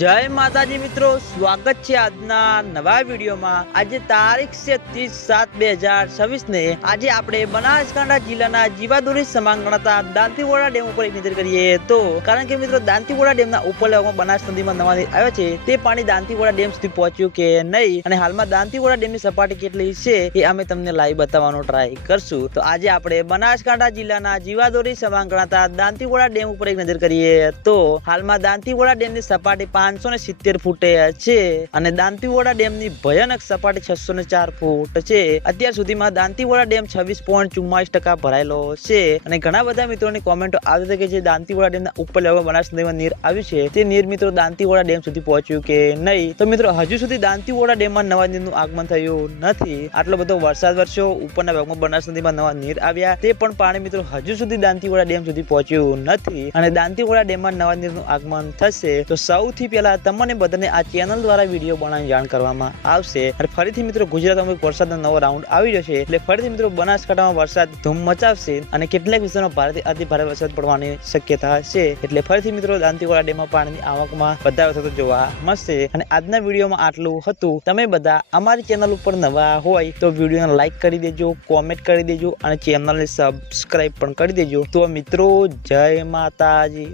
जय माताजी मित्रों, स्वागत है આજના નવા વિડીયોમાં। આજે તારીખ છે 30/7/2026 ને આજે આપણે બનાસકાંઠા જિલ્લાના જીવાદોરી સમાંગ ગણાતા દાંતીવાડા ડેમ ઉપર એક નજર કરીએ તો કારણ કે મિત્રો દાંતીવાડા ડેમના ઉપર લેવામાં બનાસ નદીમાં નવા નીર આવે છે તે પાણી દાંતીવાડા ડેમ સુધી પહોંચ્યું કે નહીં અને હાલમાં દાંતીવાડા ડેમની સપાટી કેટલી છે એ અમે તમને લાઈવ બતાવવાનો ટ્રાય કરશું। તો આજે આપણે બનાસકાંઠા જિલ્લાના જીવાદોરી સમાંગ ગણાતા દાંતીવાડા ડેમ ઉપર એક નજર કરીએ તો હાલમાં દાંતીવાડા ડેમની સપાટી 570 ફૂટે છે અને દાંતીવાડા ડેમની ભયાનક સપાટી 604 ફૂટ છે। અત્યાર સુધીમાં દાંતીવાડા ડેમ 26.44% ભરાયેલો છે અને ઘણા બધા મિત્રોની કોમેન્ટો આવી હતી કે જે દાંતીવાડા ડેમના ઉપર લેવા બનાસ નદીમાં નીર આવ્યું છે તે નીર મિત્રો દાંતીવાડા ડેમ સુધી પહોંચ્યું કે નહીં। તો મિત્રો હજુ સુધી દાંતીવાડા ડેમમાં નવા નીરનું આગમન થયું નથી। આટલો બધો વરસાદ વરસ્યો, ઉપરના ભાગમાં બનાસ નદીમાં નવા નીર આવ્યા તે પણ પાણી મિત્રો હજુ સુધી દાંતીવાડા ડેમ સુધી પહોંચ્યું નથી અને દાંતીવાડા ડેમમાં નવા નીરનું આગમન થશે તો સૌથી પહેલા તમને બધાને આ ચેનલ દ્વારા વિડીયો બનાવી જાણ કરવામાં આવશે। અને ફરીથી મિત્રો ગુજરાતમાં વરસાદનો નવો રાઉન્ડ આવી રહ્યો છે એટલે ફરીથી મિત્રો બનાસકાંઠામાં વરસાદ ધૂમ મચાવશે અને કેટલાક વિસ્તારોમાં ભારેથી અતિ ભારે વરસાદ પડવાની શક્યતા છે એટલે ફરીથી મિત્રો દાંતીવાડા ડેમમાં પાણીની આવકમાં વધારો થતો જોવા મળશે। અને આજના વિડીયોમાં આટલું હતું। તમે બધા અમારી ચેનલ ઉપર નવા હોય તો વિડીયોને લાઈક કરી દેજો, કોમેન્ટ કરી દેજો અને ચેનલને સબસ્ક્રાઇબ પણ કરી દેજો। તો મિત્રો જય માતાજી।